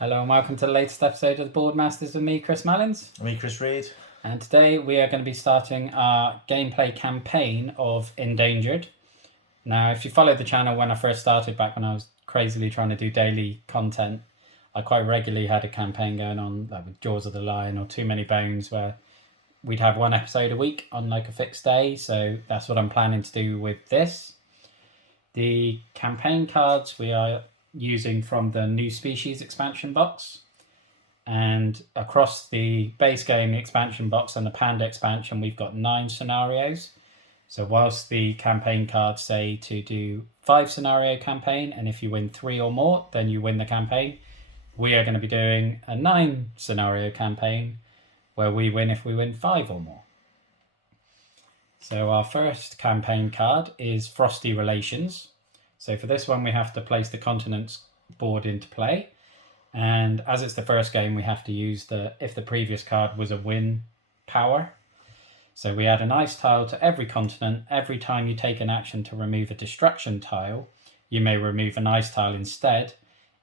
Hello and welcome to the latest episode of the Boardmasters with me, Chris Mullins. Me, Chris Reed. And today we are going to be starting our gameplay campaign of Endangered. Now, if you followed the channel when I first started, back when I was crazily trying to do daily content, I quite regularly had a campaign going on, like with Jaws of the Lion or Too Many Bones, where we'd have one episode a week on like a fixed day. So that's what I'm planning to do with this. The campaign cards we are using from the New Species expansion box. And across the base game, the expansion box, and the Panda expansion, we've got 9 scenarios. So whilst the campaign cards say to do 5 scenario campaign, and if you win 3 or more, then you win the campaign, we are going to be doing a 9 scenario campaign where we win if we win 5 or more. So our first campaign card is Frosty Relations. So for this one, we have to place the continents board into play. And as it's the first game, we have to use if the previous card was a win power. So we add an ice tile to every continent. Every time you take an action to remove a destruction tile, you may remove an ice tile instead.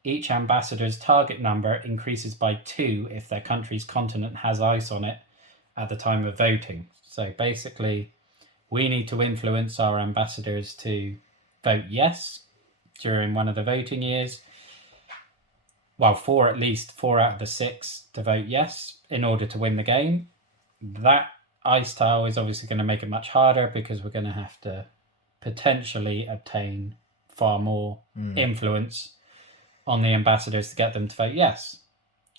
Each ambassador's target number increases by 2 if their country's continent has ice on it at the time of voting. So basically, we need to influence our ambassadors to vote yes during one of the voting years. Well, 4 at least, 4 out of the 6 to vote yes in order to win the game. That ice tile is obviously going to make it much harder because we're going to have to potentially obtain far more influence on the ambassadors to get them to vote yes.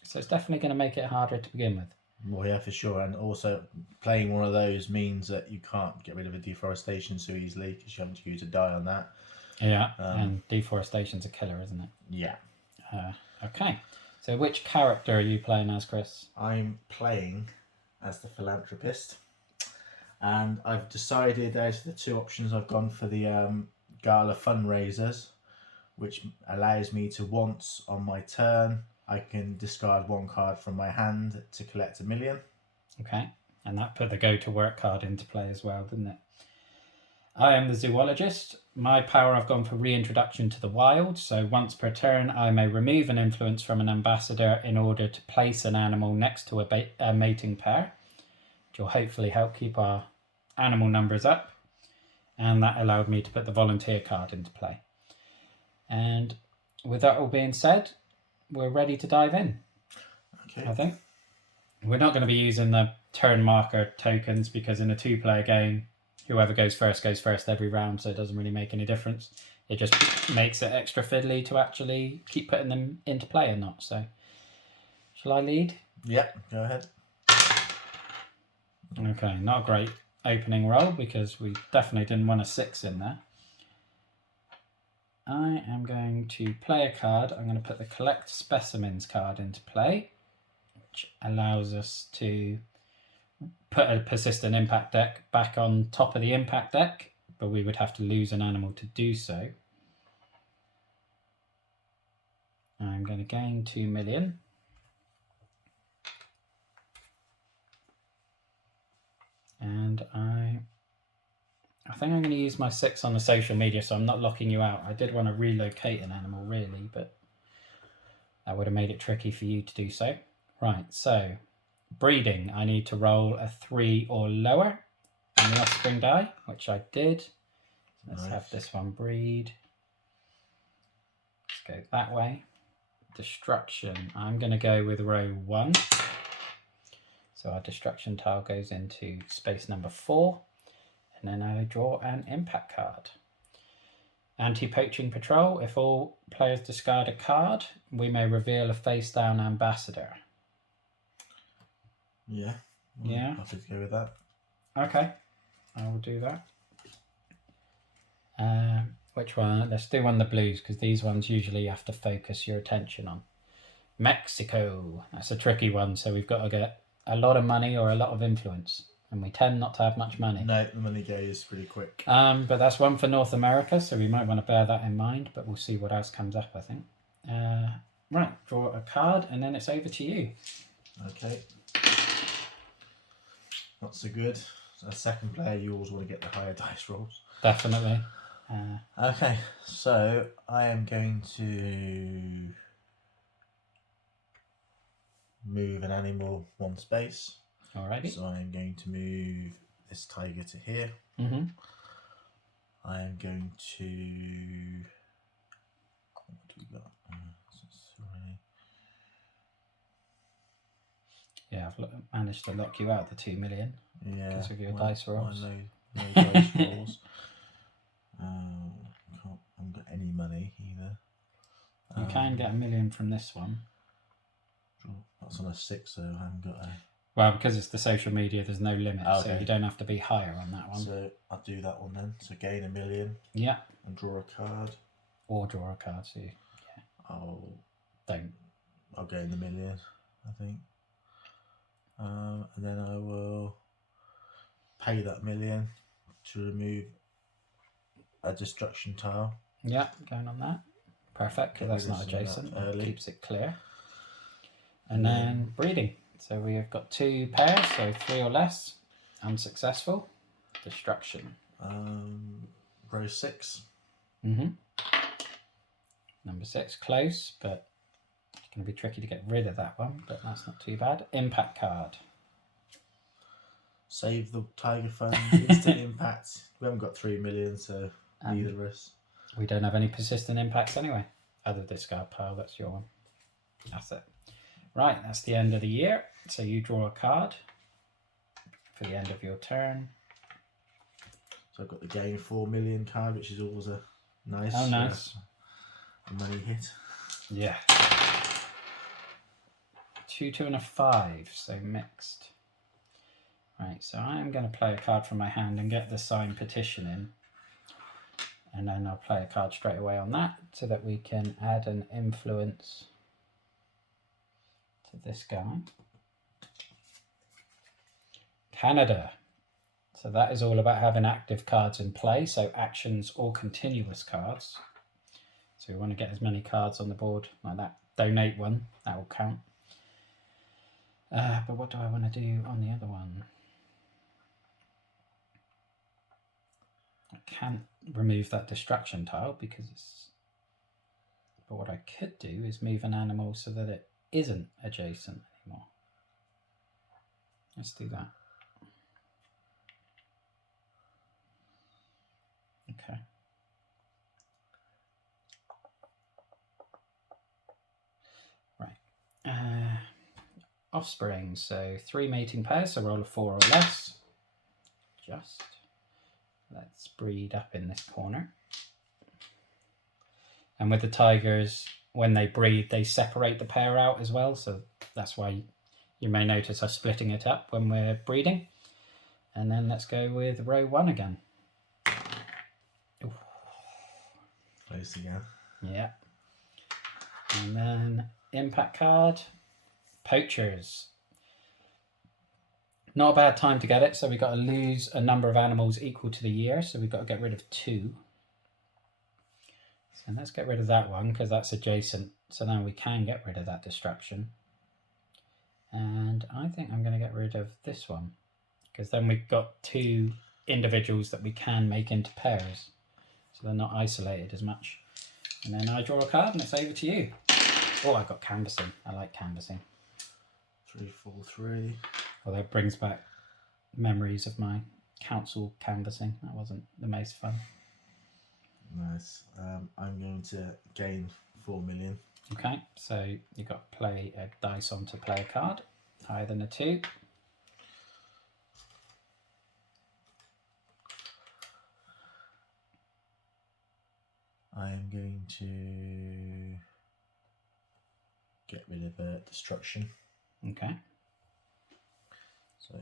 So it's definitely going to make it harder to begin with. Well, yeah, for sure. And also, playing one of those means that you can't get rid of a deforestation so easily because you have to use a die on that. Yeah, and deforestation's a killer, isn't it? Yeah. Okay. So which character are you playing as, Chris? I'm playing as the philanthropist. And I've decided out of the 2 options, I've gone for the Gala fundraisers, which allows me to once on my turn, I can discard 1 card from my hand to collect 1 million. Okay, and that put the go to work card into play as well, didn't it? I am the zoologist. My power, I've gone for reintroduction to the wild. So once per turn, I may remove an influence from an ambassador in order to place an animal next to a mating pair, which will hopefully help keep our animal numbers up. And that allowed me to put the volunteer card into play. And with that all being said, we're ready to dive in. Okay. I think. We're not going to be using the turn marker tokens because in a 2-player game, whoever goes first every round, so it doesn't really make any difference. It just makes it extra fiddly to actually keep putting them into play or not. So, shall I lead? Yeah, go ahead. Okay, not a great opening roll because we definitely didn't want a 6 in there. I am going to play a card. I'm going to put the Collect Specimens card into play, which allows us to put a persistent impact deck back on top of the impact deck, but we would have to lose an animal to do so. I'm going to gain 2 million. And I think I'm going to use my 6 on the social media, so I'm not locking you out. I did want to relocate an animal, really, but that would have made it tricky for you to do so. Right, so breeding, I need to roll a 3 or lower on the offspring die, which I did. Let's have this one breed. Let's go that way. Destruction, I'm going to go with row 1. So our destruction tile goes into space number 4. And then I draw an impact card. Anti-poaching patrol. If all players discard a card, we may reveal a face-down ambassador. Yeah. Yeah. I'll have to go with that. Okay, I will do that. Which one? Let's do one of the blues because these ones usually you have to focus your attention on. Mexico. That's a tricky one, so we've got to get a lot of money or a lot of influence. And we tend not to have much money. No, the money goes pretty quick. But that's one for North America, so we might want to bear that in mind, but we'll see what else comes up, I think. Right, draw a card, and then it's over to you. Okay. Not so good. So as second player, you always want to get the higher dice rolls. Definitely. Okay, so I am going to move an animal one space. Alrighty. So I am going to move this tiger to here. Mm-hmm. I am going to. What do we got? Yeah, I've managed to lock you out the 2 million. Yeah. Because of your dice rolls. No dice rolls. I haven't got any money either. You can get 1 million from this one. That's on a 6, so I haven't got a. Well, because it's the social media, there's no limit, Okay. so you don't have to be higher on that one. So I'll do that one then. So gain 1 million. Yeah. And draw a card. Or draw a card, so I'll gain the 1 million, I think. And then I will pay that 1 million to remove a destruction tile. Yeah, going on that. Perfect, because that's not adjacent. It keeps it clear. And then breeding. So we have got 2 pairs, so 3 or less. Unsuccessful. Destruction. Row 6. Mm-hmm. Number 6, close, but it's going to be tricky to get rid of that one, but that's not too bad. Impact card. Save the tiger fund. Instant impact. We haven't got 3 million, so neither of us. We don't have any persistent impacts anyway. Other discard pile, that's your one. That's it. Right, that's the end of the year. So you draw a card for the end of your turn. So I've got the gain 4 million card, which is always a nice. Oh, nice. A money hit. Yeah. 2, 2, and a 5, so mixed. Right, so I am going to play a card from my hand and get the signed petition in. And then I'll play a card straight away on that so that we can add an influence to this guy. Canada. So that is all about having active cards in play, so actions or continuous cards. So we want to get as many cards on the board like that. Donate one, that will count. But what do I want to do on the other one? I can't remove that destruction tile because it's... But what I could do is move an animal so that it isn't adjacent anymore. Let's do that. Okay. Right. Offspring, so 3 mating pairs, so roll a 4 or less. Just. Let's breed up in this corner. And with the tigers, when they breed, they separate the pair out as well. So that's why you may notice us splitting it up when we're breeding. And then let's go with row 1 again. Ooh. Close again. Yeah. And then impact card, poachers. Not a bad time to get it, so we've got to lose a number of animals equal to the year, so we've got to get rid of 2. So let's get rid of that one, because that's adjacent, so now we can get rid of that destruction. And I think I'm going to get rid of this one, because then we've got 2 individuals that we can make into pairs, so they're not isolated as much. And then I draw a card, and it's over to you. Oh, I got canvassing. I like canvassing. 3, 4, 3. Well, that brings back memories of my council canvassing. That wasn't the most fun. Nice. I'm going to gain 4 million. Okay, so you've got to play a dice on to play a card. Higher than a 2. I am going to get rid of destruction. Okay. So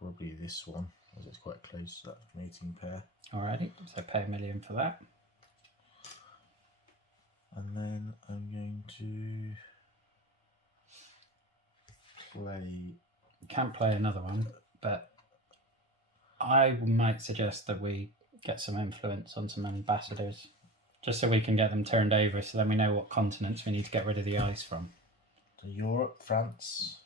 probably this one, as it's quite close to that mating pair. Alrighty, so pay 1 million for that. And then I'm going to play... You can't play another one, but I might suggest that we get some influence on some ambassadors, just so we can get them turned over, so then we know what continents we need to get rid of the ice from. So Europe, France.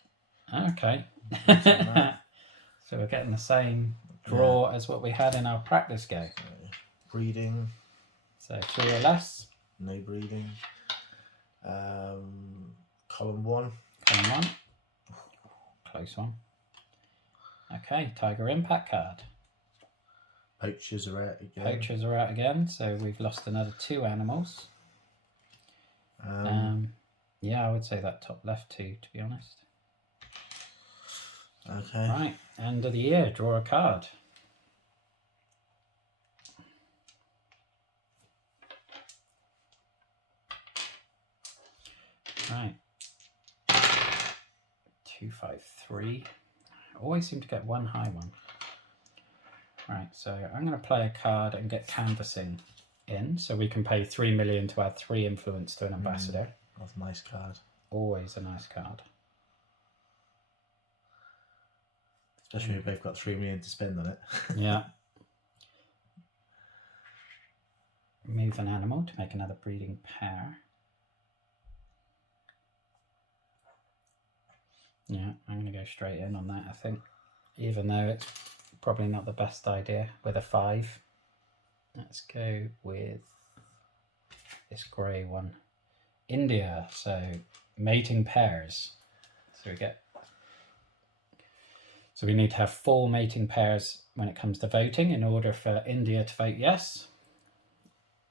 Okay. So we're getting the same draw as what we had in our practice go. So breeding. So 3 or less. No breeding. Column 1. Same one. Close one. Okay, Tiger Impact card. Poachers are out again. Poachers are out again, so we've lost another 2 animals. Yeah, I would say that top left 2, to be honest. Okay. Right, end of the year, draw a card. Right. 2, 5, 3. I always seem to get one high one. Right, so I'm going to play a card and get canvassing in, so we can pay 3 million to add 3 influence to an ambassador. That's a nice card. Always a nice card. Especially when we've both got 3 million to spend on it. Yeah. Move an animal to make another breeding pair. Yeah, I'm going to go straight in on that, I think. Even though it's probably not the best idea with a 5. Let's go with this grey one. India, so mating pairs. So we need to have 4 mating pairs when it comes to voting in order for India to vote yes.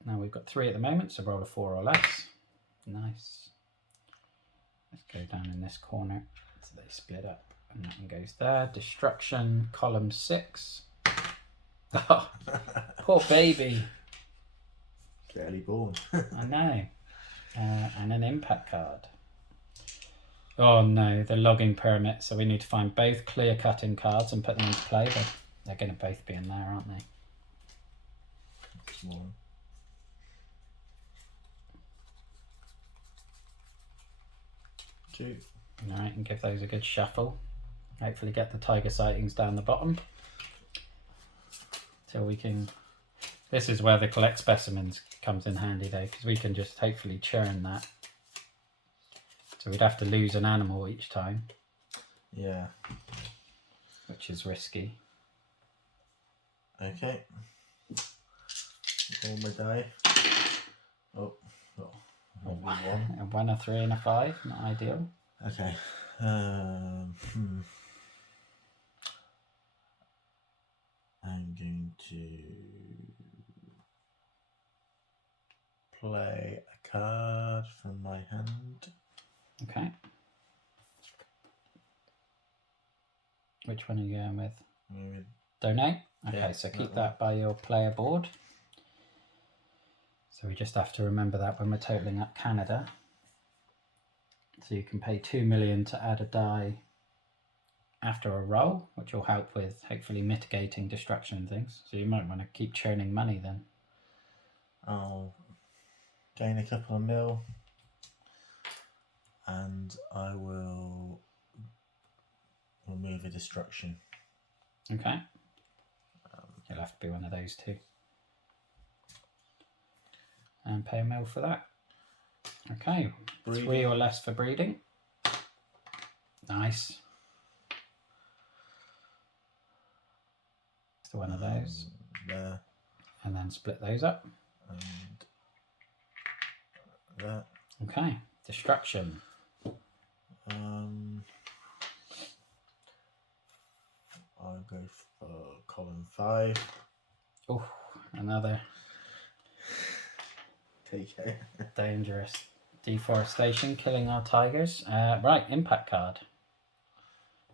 Now we've got 3 at the moment, so roll a 4 or less. Nice. Let's go down in this corner so they split up. And that one goes there. Destruction, column 6. Oh, poor baby. Barely born. I know. And an impact card. Oh no, the logging permit. So we need to find both clear cutting cards and put them into play. They're going to both be in there, aren't they? Small. Two. Alright, and give those a good shuffle. Hopefully get the tiger sightings down the bottom. Till we can... This is where the collect specimens comes in handy though, because we can just hopefully churn that. So we'd have to lose an animal each time. Yeah. Which is risky. Okay. Roll my die. Oh. A 1, a 3 and a 5, not ideal. Okay. I'm going to play a card from my hand. Okay. Which one are you going with? Donate? Okay, Yeah, so keep that by your player board. So we just have to remember that when we're totaling up Canada. So you can pay 2 million to add a die after a roll, which will help with hopefully mitigating destruction and things. So you might want to keep churning money then. I'll gain a couple of mil and I will remove a destruction. Okay. It'll have to be one of those 2. And pay a mil for that. Okay, breeding. 3 or less for breeding. Nice. So one of those. There. And then split those up. And that. Okay, destruction. I'll go for column 5. Oh, another. Take it. Dangerous. Deforestation, killing our tigers. Right, impact card.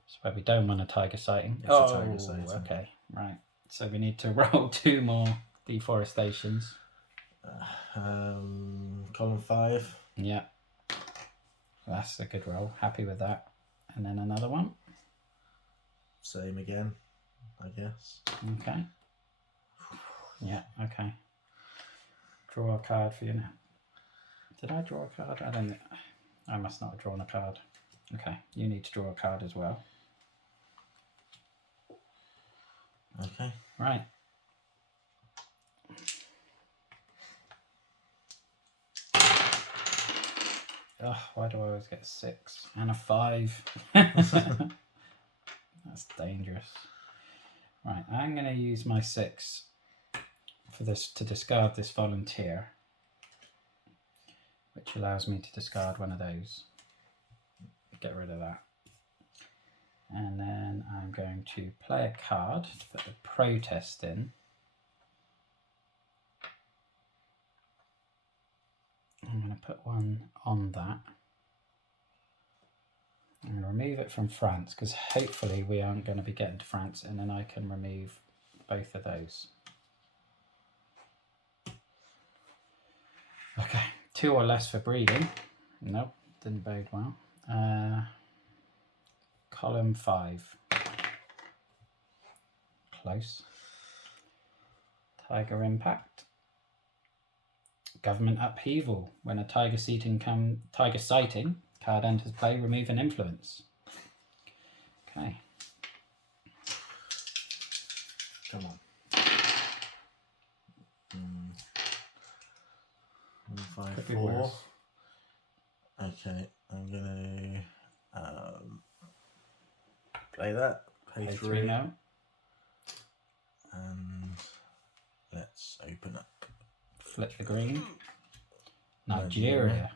So where we don't want a tiger sighting. It's a tiger sighting. Okay, right. So we need to roll 2 more deforestations. Column 5. Yeah. That's a good roll. Happy with that. And then another one. Same again, I guess. Okay. Yeah, okay. Draw a card for you now. Did I draw a card? I don't think... I must not have drawn a card. Okay, you need to draw a card as well. Okay. Right. Oh, why do I always get 6 and a 5? That's dangerous. Right, I'm going to use my 6 for this to discard this volunteer, which allows me to discard one of those. get rid of that. And then I'm going to play a card to put the protest in. I'm going to put one on that. I'm going to remove it from France because hopefully we aren't going to be getting to France, and then I can remove both of those. Okay, 2 or less for breeding. Nope, didn't bode well. Column 5. Close. Tiger impact. Government upheaval. When a tiger sighting card enters play, remove an influence. Okay. Come on. 1, 5, 4. Okay, I'm gonna play that. Pay 3 now. And let's open up. Flip the green. Nigeria.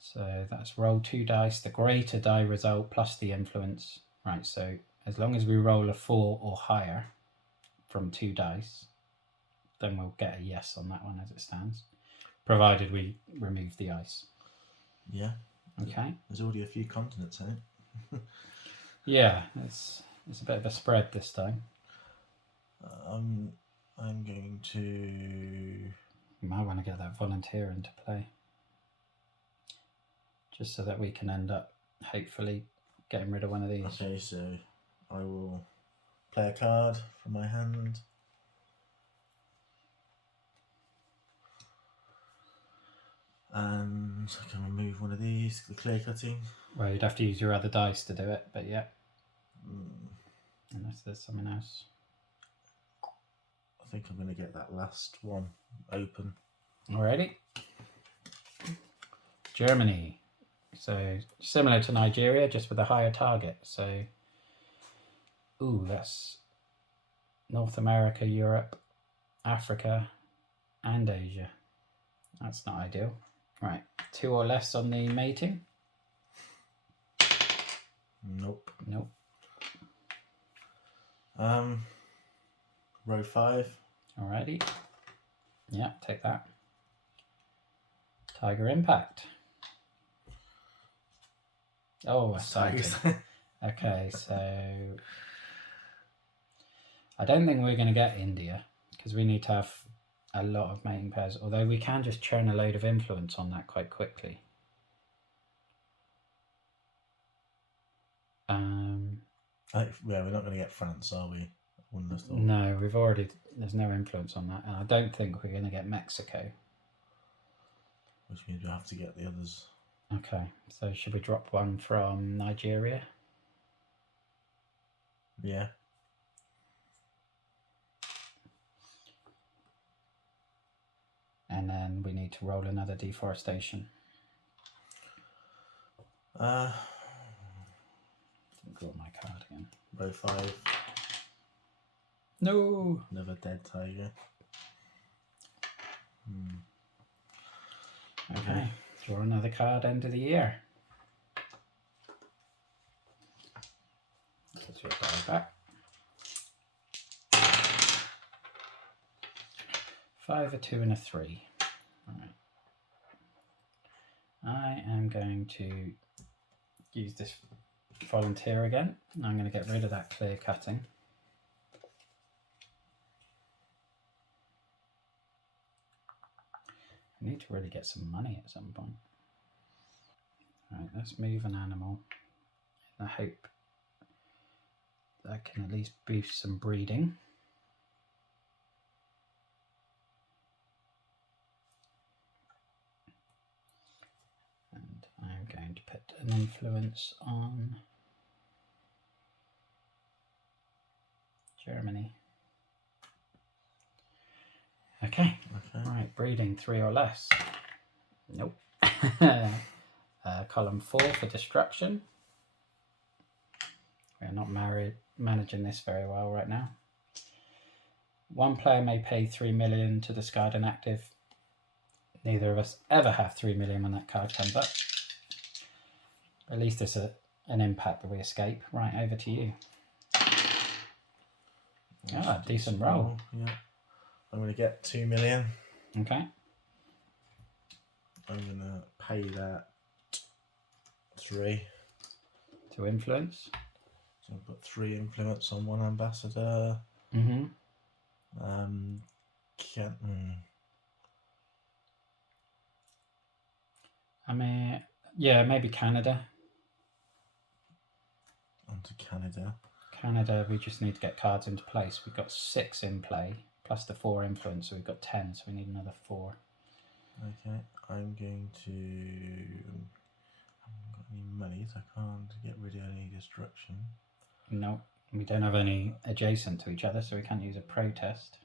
So that's roll 2 dice, the greater die result plus the influence. Right, so as long as we roll a 4 or higher from 2 dice, then we'll get a yes on that one as it stands, provided we remove the ice. Yeah. Okay. There's already a few continents in it. Yeah, it's a bit of a spread this time. I'm going to... You might want to get that volunteer into play, just so that we can end up hopefully getting rid of one of these. Okay, so I will play a card from my hand. And I can remove one of these, the clear cutting. Well, you'd have to use your other dice to do it, but yeah. Unless there's something else. I think I'm going to get that last one open. Alrighty. Germany. So similar to Nigeria, just with a higher target. So, ooh, that's North America, Europe, Africa, and Asia. That's not ideal. Right, 2 or less on the mating. Nope. Nope. Row 5. Alrighty. Yeah, take that. Tiger impact. Oh, a sighting. Okay, so I don't think we're going to get India because we need to have a lot of mating pairs, although we can just churn a load of influence on that quite quickly. Yeah, we're not going to get France, are we? No, there's no influence on that, and I don't think we're going to get Mexico. Which means we have to get the others. Okay, so should we drop one from Nigeria? Yeah. And then we need to roll another deforestation. Didn't draw my card again. Row 5. No! Another dead tiger. Okay, draw another card, end of the year. Put your die back. 5, a 2, and a 3. All right. I am going to use this volunteer again. I'm going to get rid of that clear cutting. I need to really get some money at some point. Right, let's move an animal in the hope that can at least boost some breeding. And I'm going to put an influence on Germany. Okay, right, breeding 3 or less. Nope. Column 4 for destruction. We're not managing this very well right now. One player may pay 3 million to discard an active. Neither of us ever have 3 million when that card comes up. At least it's an impact that we escape. Right, over to you. Decent roll. Yeah. I'm going to get 2 million. Okay. I'm going to pay that 3. To influence. So I've got 3 influence on 1 ambassador. Mm-hmm. I mean, yeah, maybe Canada. Onto Canada. Canada, we just need to get cards into place. We've got 6 in play, plus the 4 influence, so we've got 10, so we need another 4. Okay, I'm going to... I haven't got any money, so I can't get rid of any destruction. No, we don't have any adjacent to each other, so we can't use a protest.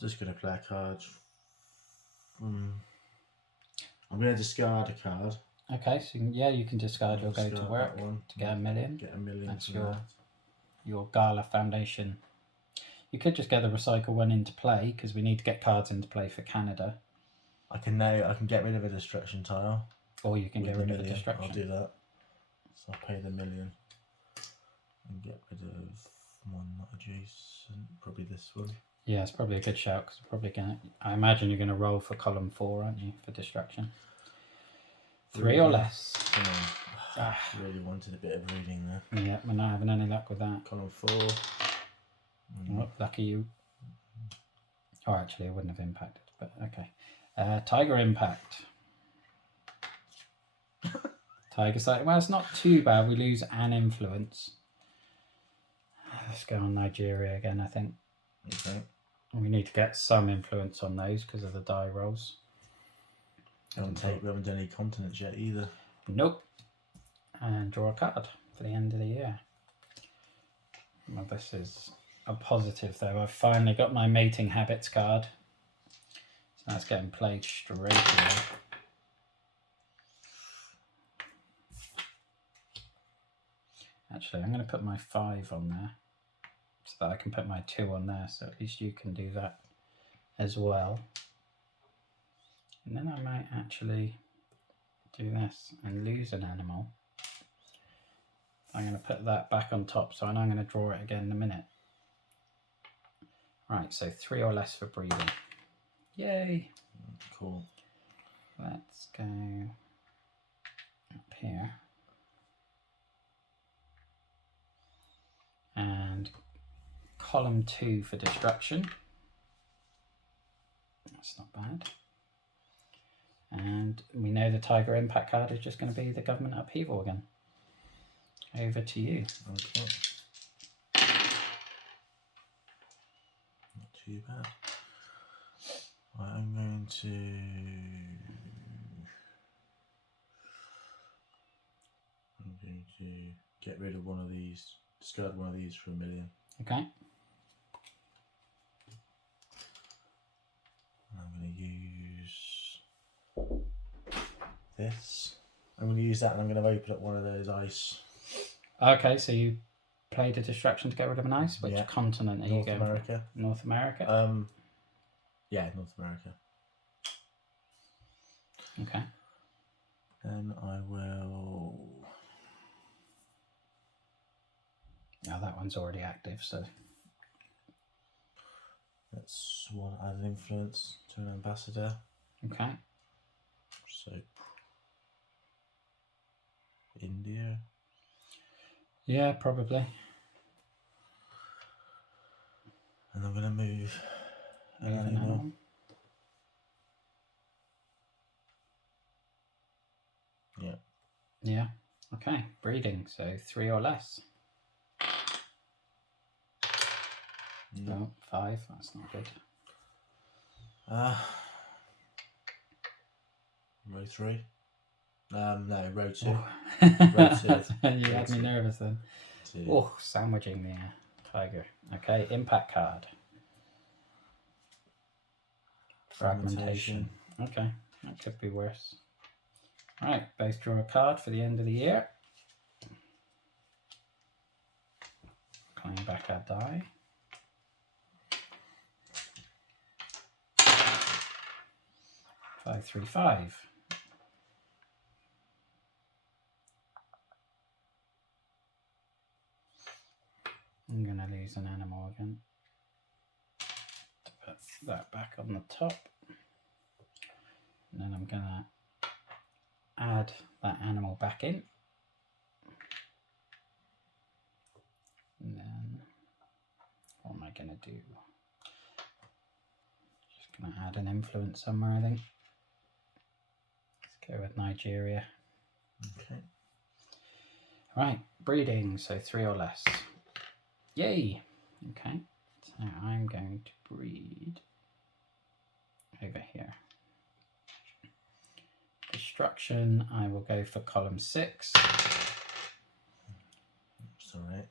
Just going to play a card. I'm going to discard a card. Okay, so you can discard your go to work to get 1 million. Get 1 million. That's your Gala Foundation. You could just get the recycle one into play because we need to get cards into play for Canada. I can get rid of a destruction tile. Or you can get rid of a destruction. I'll do that. So I'll pay the 1 million and get rid of one not adjacent. Probably this one. Yeah, it's probably a good shout because we're probably going to... I imagine you're going to roll for column 4, aren't you, for destruction? 3 or less. I really wanted a bit of reading there. Yeah, we're not having any luck with that. Column 4. Oh, lucky you. Oh, actually, it wouldn't have impacted, but okay. Tiger impact. Tiger side. Well, it's not too bad. We lose an influence. Let's go on Nigeria again, I think. Okay. We need to get some influence on those because of the die rolls. We haven't done any continents yet either. Nope. And draw a card for the end of the year. Well, this is a positive though. I've finally got my mating habits card. So that's getting played straight away. Actually, I'm going to put my 5 on there so that I can put my 2 on there. So at least you can do that as well. And then I might actually do this and lose an animal. I'm going to put that back on top, so I know I'm going to draw it again in a minute. Right, so 3 or less for breeding. Yay! Cool. Let's go up here. And column 2 for destruction. That's not bad. And we know the Tiger Impact card is just going to be the government upheaval again. Over to you. Okay. Not too bad. Right, I'm going to get rid of one of these, discard one of these for 1 million. Okay. I'm going to use this. I'm going to use that and I'm going to open up one of those ice. Okay, so you played a distraction to get rid of an ice. Which continent are you going for? North America. North America? Yeah, North America. Okay. Then I will... Now that one's already active, so... That's one added influence to an ambassador. Okay. So... India. Yeah, probably. And I'm going to move an An animal. animal. Yeah. Yeah. Okay. Breeding. So 3 or less. No, 5. That's not good. Row 3. No, row 2. Oh. Row 2. You had me nervous then. 2. Oh, sandwiching the tiger. Okay, impact card. Fragmentation. Okay, that could be worse. Right, both draw a card for the end of the year. Claim back our die. Five, 3, 5. I'm going to lose an animal again. Put that back on the top. And then I'm going to add that animal back in. And then what am I going to do? Just going to add an influence somewhere, I think. Let's go with Nigeria. Okay. Right, breeding, so 3 or less. Yay! Okay, so I'm going to breed over here. Destruction, I will go for column 6. It's alright.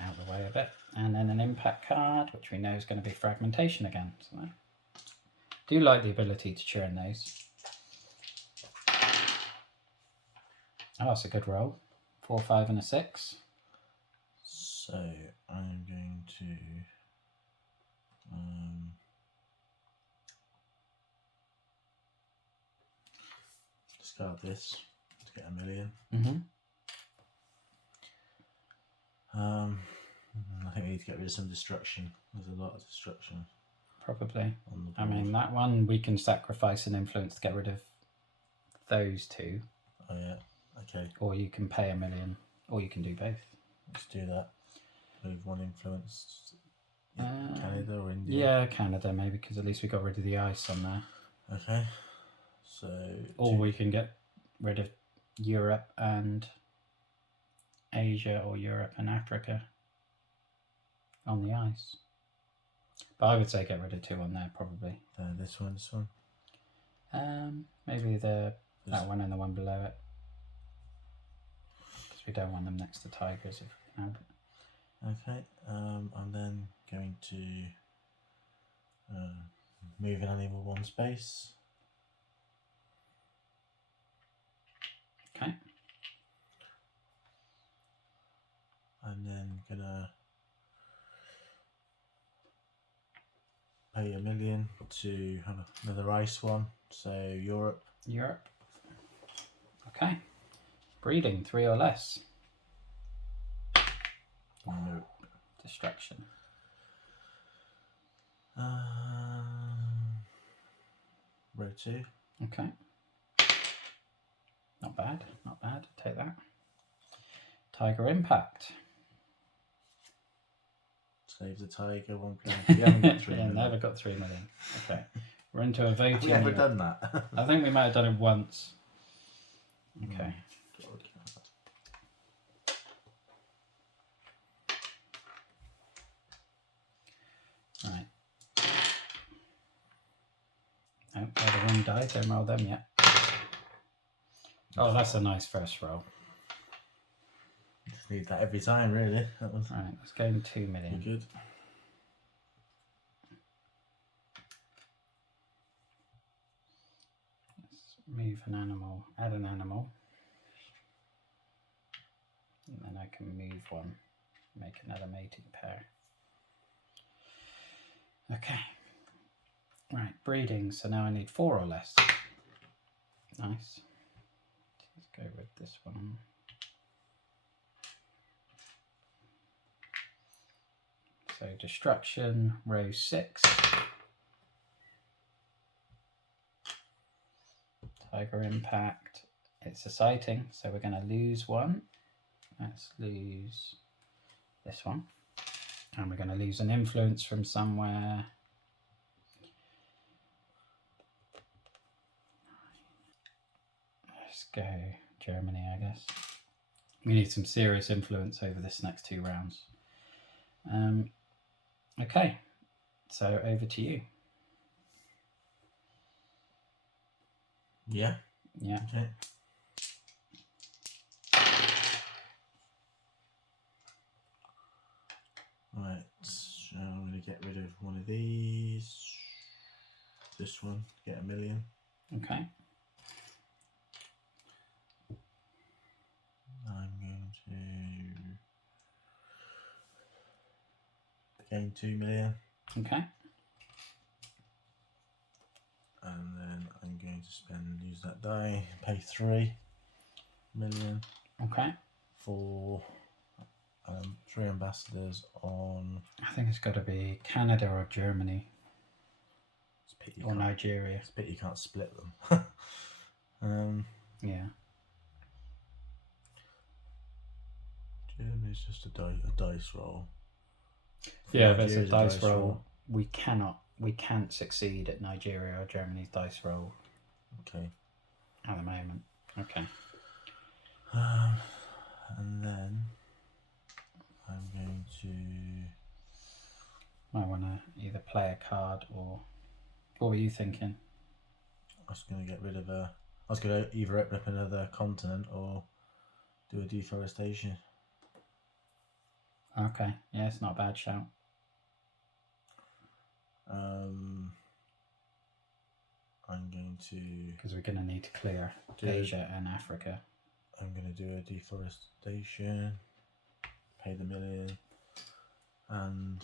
Out of the way a bit. And then an impact card, which we know is going to be fragmentation again. So I do like the ability to churn those. Oh, that's a good roll. 4, 5 and a 6. So I'm going to discard this to get a million. I think we need to get rid of some destruction. There's a lot of destruction. Probably. On the board. I mean, that one we can sacrifice an influence to get rid of those 2. Oh yeah. Okay. Or you can pay a million, or you can do both. Let's do that. Move 1 influence. Canada or India? Yeah, Canada maybe, because at least we got rid of the ice on there. Okay. So. Or we can get rid of Europe and Asia, or Europe and Africa on the ice. But I would say get rid of 2 on there, probably. This one. Maybe that one and the one below it. Because we don't want them next to tigers if we can have it. Okay, I'm then going to move an animal 1 space. Okay. I'm then gonna pay a million to have another ice one. So Europe. Europe. Okay. Breeding 3 or less. Nope. Destruction. Row 2. Okay. Not bad. Not bad. Take that. Tiger impact. Save the tiger. 1 player. We haven't got 3 Yeah, million. never got 3 million. Okay. We're into a voting. Have we ever done that? I think we might have done it once. Okay. Right. Oh, they're the wrong die. Don't roll them yet. Oh, that's a nice first roll. Just need that every time, really. That was Right, let's go in 2 million. good. Let's move an animal, add an animal. And then I can move 1, make another mating pair. Okay. Right, breeding. So now I need 4 or less. Nice. Let's go with this one. So destruction, row 6. Tiger impact. It's a sighting, so we're going to lose 1. Let's lose this one. And we're going to lose an influence from somewhere. Let's go Germany, I guess. We need some serious influence over this next 2 rounds. Okay, so over to you. Yeah. Yeah. Okay. Right, so I'm going to get rid of one of these. This one, get a million. Okay. I'm going to gain 2 million. Okay. And then I'm going to use that die, pay 3 million. Okay. For 3 ambassadors on. I think it's got to be Canada or Germany or Nigeria. It's a pity you can't split them. Yeah. Germany's just a dice roll. Yeah, there's a dice roll. We can't succeed at Nigeria or Germany's dice roll. Okay. At the moment. Okay. And then I'm going to. I want to either play a card or. What were you thinking? I was going to get rid of a. I was going to either open up another continent or do a deforestation. Okay. Yeah, it's not a bad shout. I'm going to. Because we're going to need to clear Asia and Africa. I'm going to do a deforestation, pay the $1 million, and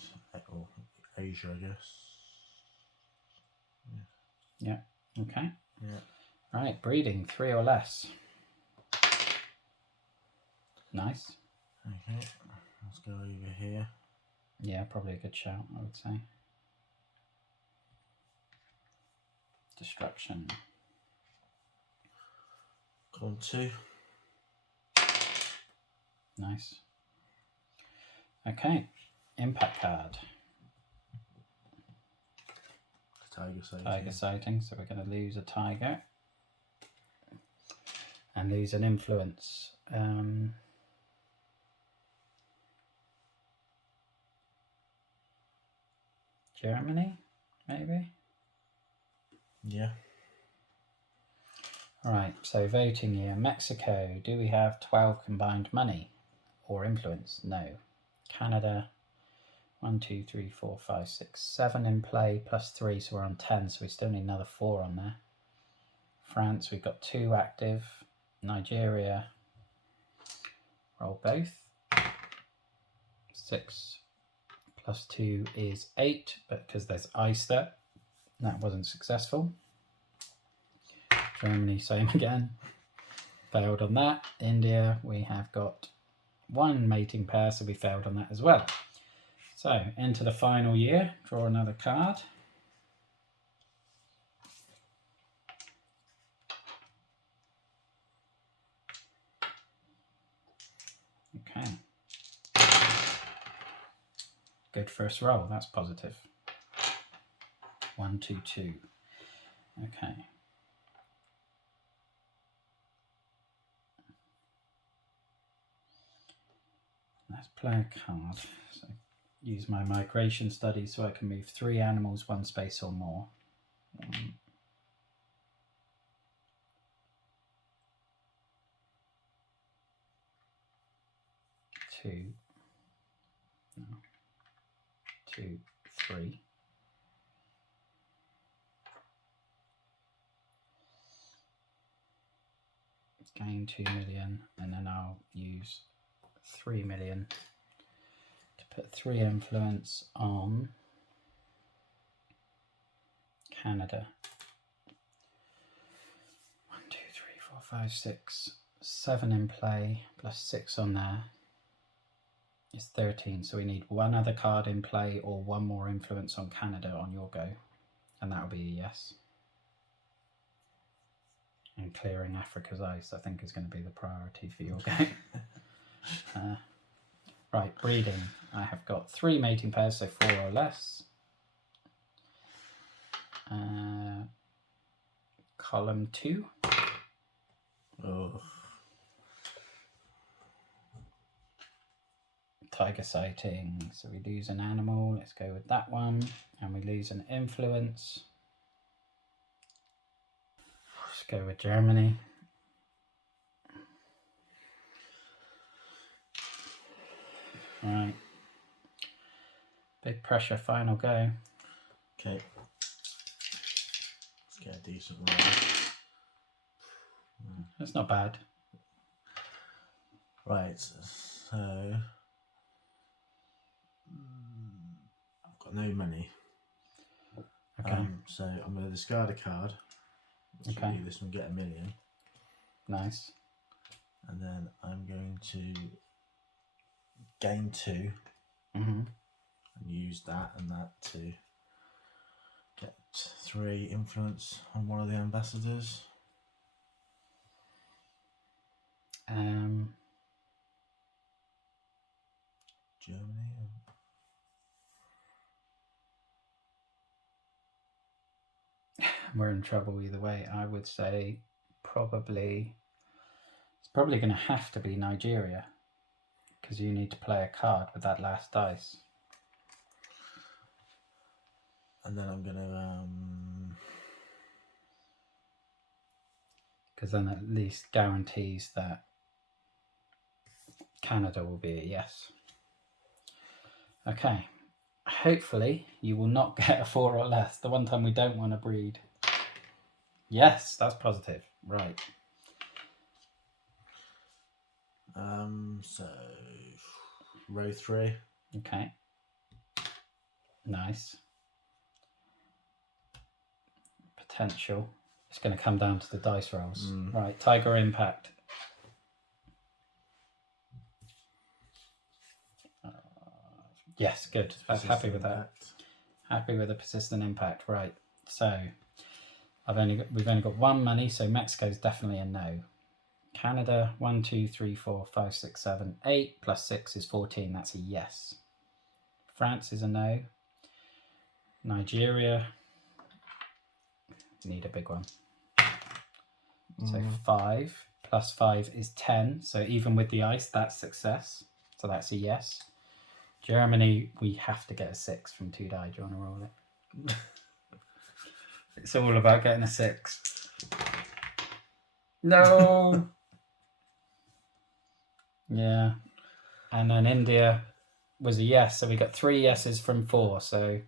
Asia, I guess. Yeah. Okay. Yeah. Right, breeding 3 or less. Nice. Okay, let's go over here. Yeah, probably a good shout, I would say. Destruction. Column 2. Nice. Okay, impact card. Tiger sighting. Tiger sighting, so we're going to lose a tiger. And lose an influence. Germany, maybe? Yeah. Alright, so voting year. Mexico, do we have 12 combined money or influence? No. Canada, 1, 2, 3, 4, 5, 6, 7 in play, plus 3, so we're on 10, so we still need another 4 on there. France, we've got 2 active. Nigeria, roll both. 6 plus 2 is 8, but because there's ice there, that wasn't successful. Germany, same again. Failed on that. India, we have got 1 mating pair, so we failed on that as well. So, into the final year, draw another card. Okay. Good first roll, that's positive. 1, 2, 2. Okay. Let's play a card. So use my migration study so I can move 3 animals 1 space or more. 1, 2, 2, 3. Gain 2 million, and then I'll use 3 million to put 3 influence on Canada. 1, 2, 3, 4, 5, 6, 7 in play, plus 6 on there is 13. So we need 1 other card in play or 1 more influence on Canada on your go, and that'll be a yes. And clearing Africa's ice, I think, is going to be the priority for your game. Right, breeding. I have got 3 mating pairs, so 4 or less. Column 2. Oh. Tiger sighting. So we lose an animal. Let's go with that one. And we lose an influence. Let's go with Germany. Right. Big pressure, final go. Okay. Let's get a decent roll. That's not bad. Right, so I've got no money. Okay. So I'm going to discard a card. Which Okay. will do this one, get $1 million. Nice. And then I'm going to gain 2 Mm-hmm. and use that and that to get 3 influence on one of the ambassadors. Germany. We're in trouble either way. I would say probably it's probably going to have to be Nigeria, because you need to play a card with that last dice. And then I'm going to... because then at least guarantees that Canada will be a yes. Okay. Hopefully you will not get a 4 or less. The one time we don't want to breed. Yes, that's positive. Right. So row 3. Okay. Nice. Potential. It's going to come down to the dice rolls. Right. Tiger Impact. Yes, good. Happy with that. Happy with the persistent impact. Right. So we've only got 1 money, so Mexico's definitely a no. Canada, 1, 2, 3, 4, 5, 6, 7, 8 plus 6 is 14. That's a yes. France is a no. Nigeria, need a big one. So 5 plus 5 is 10. So even with the ice, that's success. So that's a yes. Germany, we have to get a 6 from 2 die. Do you want to roll it? It's all about getting a 6. No. Yeah. And then India was a yes. So we got 3 yeses from 4. So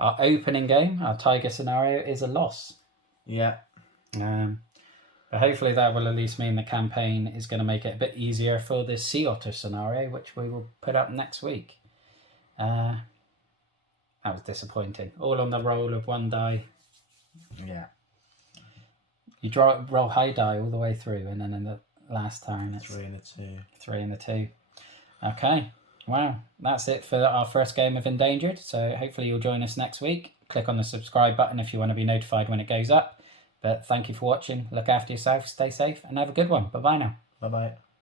our opening game, our Tiger scenario, is a loss. Yeah. But hopefully that will at least mean the campaign is going to make it a bit easier for the Sea Otter scenario, which we will put up next week. That was disappointing. All on the roll of 1 die. Yeah. You roll high die all the way through, and then in the last turn it's 3 and a 2. 3 and a 2. Okay. Wow. That's it for our first game of Endangered. So hopefully you'll join us next week. Click on the subscribe button if you want to be notified when it goes up. But thank you for watching. Look after yourself, stay safe, and have a good one. Bye-bye now. Bye-bye.